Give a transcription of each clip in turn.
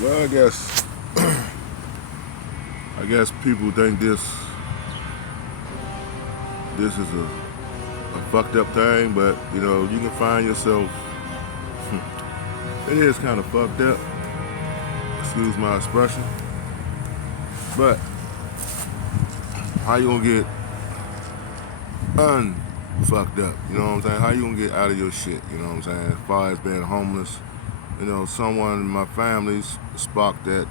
Well, I guess people think this is a fucked up thing, but you know, you can find yourself. It is kind of fucked up. Excuse my expression, but how you gonna get unfucked up? You know what I'm saying? How you gonna get out of your shit? You know what I'm saying? As far as being homeless, you know, someone in my family sparked that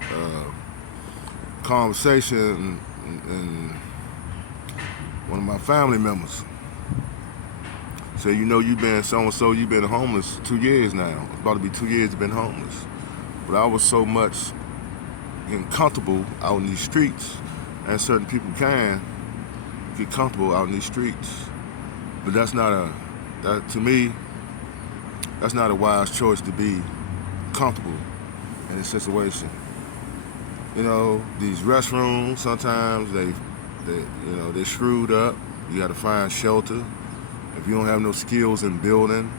conversation, and one of my family members said, you know, you've been so and so, you've been homeless 2 years now. It's about to be 2 years you've been homeless. But I was so much getting comfortable out in these streets, and certain people can get comfortable out in these streets. But to me, that's not a wise choice to be comfortable in this situation. You know, these restrooms, sometimes they're screwed up. You got to find shelter. If you don't have no skills in building,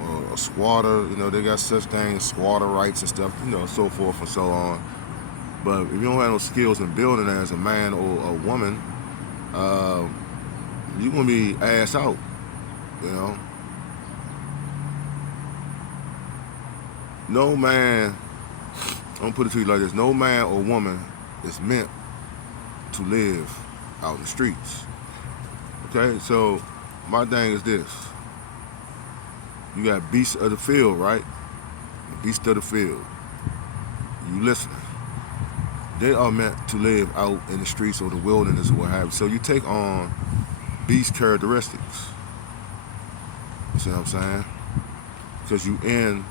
or a squatter, you know, they got such things, squatter rights and stuff, you know, so forth and so on. But if you don't have no skills in building as a man or a woman, you're gonna be ass out, you know. No man, I'm gonna put it to you like this: no man or woman is meant to live out in the streets. Okay, so my thing is this: you got beasts of the field, right? The beasts of the field. You listening? They are meant to live out in the streets or the wilderness or what have you. So you take on beast characteristics. You see what I'm saying? Because you in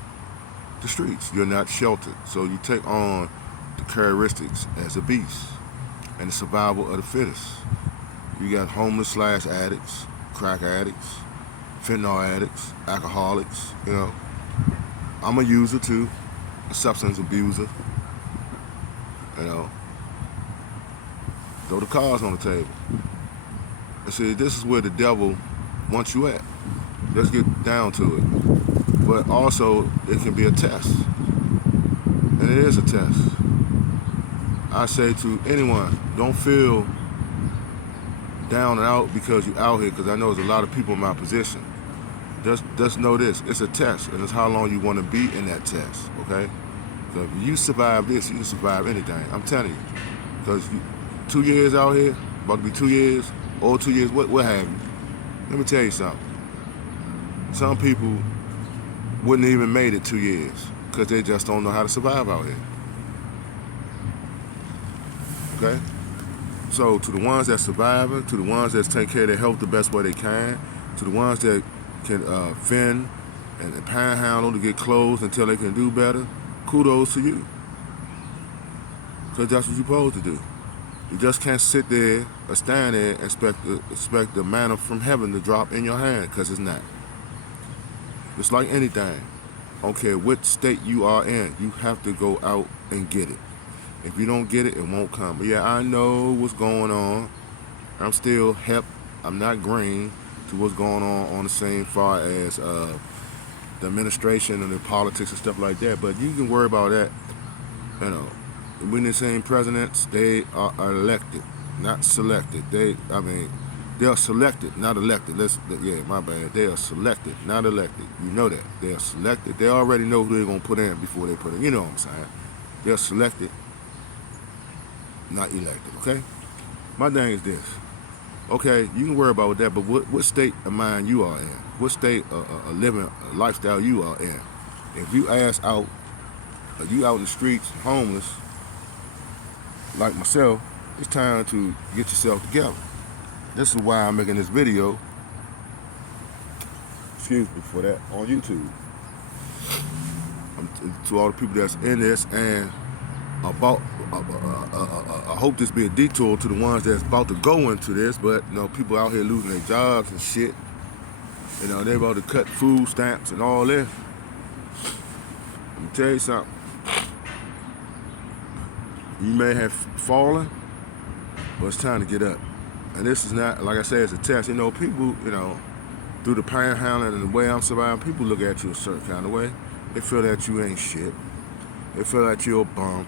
the streets. You're not sheltered. So you take on the characteristics as a beast and the survival of the fittest. You got homeless / addicts, crack addicts, fentanyl addicts, alcoholics, you know. I'm a user too, a substance abuser, you know. Throw the cards on the table. And see, this is where the devil wants you at. Let's get down to it. But also, it can be a test. And it is a test. I say to anyone, don't feel down and out because you're out here, because I know there's a lot of people in my position. Just know this, it's a test, and it's how long you want to be in that test, okay? So if you survive this, you can survive anything. I'm telling you. Because 2 years out here, about to be 2 years, or 2 years, what have you. Let me tell you something. Some people wouldn't even made it 2 years because they just don't know how to survive out here. Okay? So to the ones that surviving, to the ones that take care of their health the best way they can, to the ones that can fend and panhandle to get clothes until they can do better, kudos to you. Because that's what you're supposed to do. You just can't sit there or stand there and expect the manna from heaven to drop in your hand, because it's not. It's like anything. I don't care what state you are in, you have to go out and get it. If you don't get it, it won't come. But yeah, I know what's going on. I'm still hip. I'm not green to what's going on the same far as the administration and the politics and stuff like that. But you can worry about that. You know, when the same presidents, they are elected, not selected. They are selected, not elected. My bad. They are selected, not elected. You know that. They are selected. They already know who they're going to put in before they put in. You know what I'm saying? They're selected, not elected, okay? My thing is this. Okay, you can worry about that, but what state of mind you are in? What state of living lifestyle you are in? If you ass out, or you out in the streets, homeless, like myself, it's time to get yourself together. This is why I'm making this video, excuse me for that, on YouTube. To all the people that's in this, and about, I hope this be a detour to the ones that's about to go into this, but you know, people out here losing their jobs and shit. You know, they're about to cut food stamps and all this. Let me tell you something. You may have fallen, but it's time to get up. And this is not, like I said, it's a test. You know, people, you know, through the panhandling and the way I'm surviving, people look at you a certain kind of way. They feel that you ain't shit. They feel like you're a bum.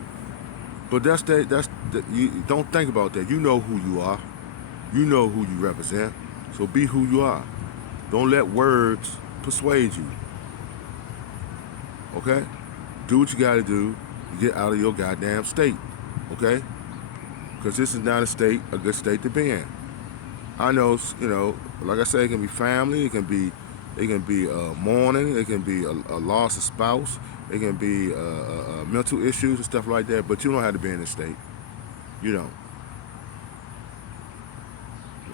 But you don't think about that. You know who you are. You know who you represent. So be who you are. Don't let words persuade you. Okay? Do what you gotta do to get out of your goddamn state. Okay? Because this is not a good state to be in. I know, like I said, it can be family, it can be mourning, it can be a loss of spouse, it can be mental issues and stuff like that, but you don't have to be in this state. You don't.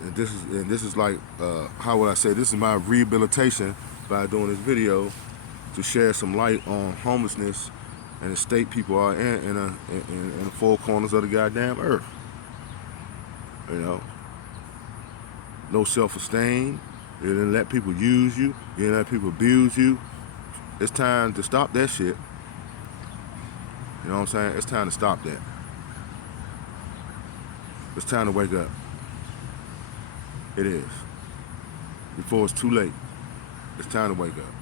And this is like, how would I say, this is my rehabilitation by doing this video to share some light on homelessness and the state people are in the four corners of the goddamn earth. No self-esteem. You didn't let people use you. You didn't let people abuse you. It's time to stop that shit. You know what I'm saying? It's time to stop that. It's time to wake up. It is. Before it's too late. It's time to wake up.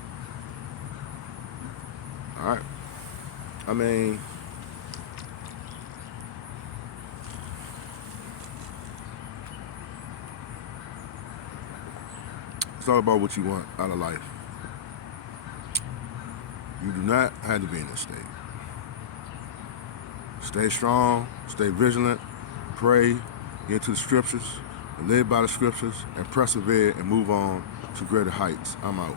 All right. I mean, it's all about what you want out of life. You do not have to be in this state. Stay strong, stay vigilant, pray, get into the scriptures, and live by the scriptures, and persevere and move on to greater heights. I'm out.